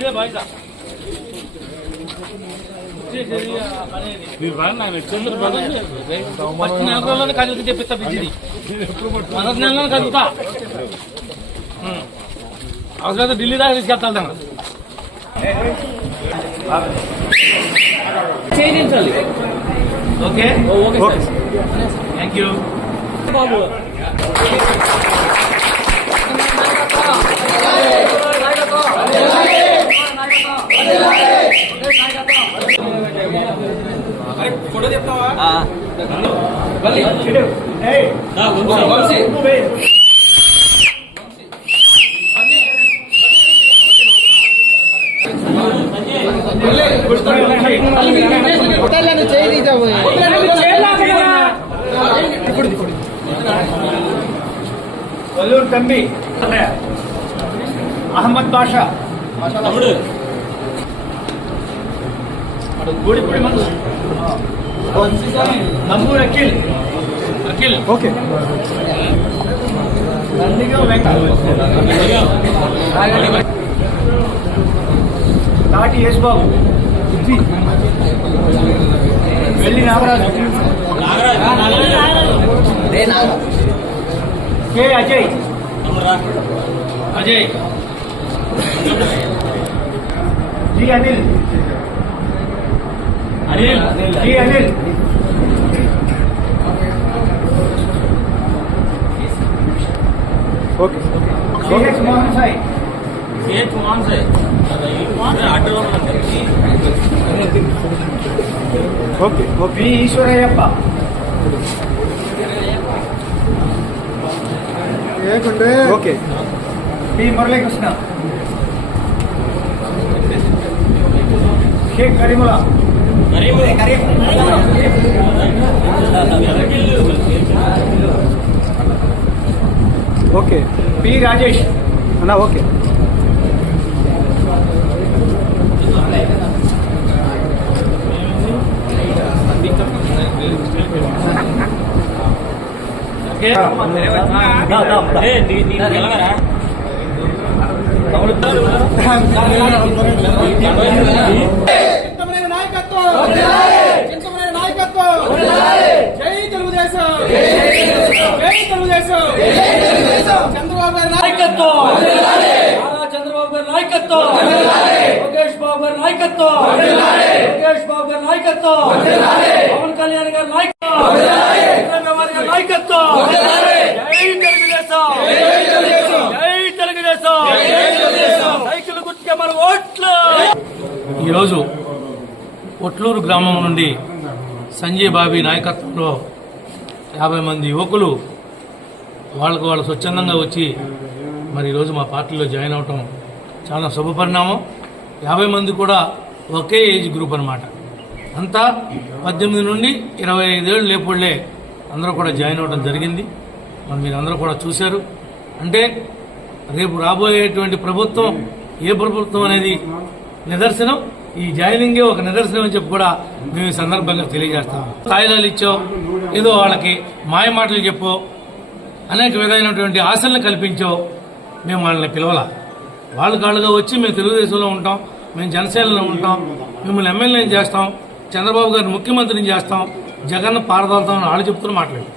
ఇదే బయట మీరు రండి ఆయన చంద్ర ఫస్ట్ నెల రోజుల్లోనే కదులుతూ చెప్పిస్తా బిజీది మొదటి నెలలోనే కదులుతా అవసరం ఢిల్లీ దాకా తీసుకెళ్తాను చేయించాలి okay okay thank you Babu Valluru Thambi Ahmed Basha. తమ్ముడు. గూడిపూడి మనసు. నంబూరు అఖిల్ అఖిల్ ఓకే నందిగా వెంకట తాటి యేసుబాబు వెళ్ళి Nagaraju K Ajay Ajay ji Anil Anil ji Anil okay C H Mohan Sai C H Mohan sir అడ్డలో okay okay V Eswarayyappa okay P Muralikrishna Sheikh Kareemulla okay P Rajesh అన్నా okay okay Telangana Chintamaneni నాయకత్వం చింతమనేని నాయకత్వం జై తెలుగుదేశం జై తెలుగుదేశం చంద్రబాబు గారి నాయకత్వం నారా చంద్రబాబు గారి నాయకత్వం లోకేష్ బాబు గారి నాయకత్వం లోకేష్ బాబు గారి నాయకత్వం పవన్ కళ్యాణ్ గారి నాయకత్వం చంద్రబాబు గారి నాయకత్వం జై తెలుగుదేశం జై తెలుగుదేశం సైకిల్ గుర్తుకే మన ఓట్లు ఈరోజు ఒట్లూరు గ్రామం నుండి సంజయ్ బాబీ నాయకత్వంలో యాభై మంది యువకులు వాళ్ళకు వాళ్ళు స్వచ్ఛందంగా వచ్చి మరి ఈరోజు మా పార్టీలో జాయిన్ అవటం చాలా శుభపరిణామం యాభై మంది కూడా ఒకే ఏజ్ గ్రూప్ అనమాట అంతా పద్దెనిమిది నుండి ఇరవై ఐదేళ్ళు లేపుళ్ళే అందరూ కూడా జాయిన్ అవ్వడం జరిగింది. మరి మీరు అందరూ కూడా చూశారు. అంటే రేపు రాబోయేటువంటి ప్రభుత్వం ఏ ప్రభుత్వం అనేది నిదర్శనం? ఈ జాయినింగే ఒక నిదర్శనం అని చెప్పి కూడా మేము ఈ సందర్భంగా తెలియజేస్తాం. స్థాయిలాలు ఇచ్చో. ఏదో వాళ్ళకి మాయ మాటలు చెప్పో అనేక విధమైనటువంటి ఆశలను కల్పించో మేము వాళ్ళని పిలవాల. వాళ్ళు కాళ్ళుగా వచ్చి మేము తెలుగుదేశంలో ఉంటాం మేము జనసేనలో ఉంటాం మిమ్మల్ని ఎమ్మెల్యేని చేస్తాం చంద్రబాబు గారిని ముఖ్యమంత్రిని చేస్తాం జగన్ పారదోలుతాం అని వాళ్ళు చెప్తున్న మాట్లాడు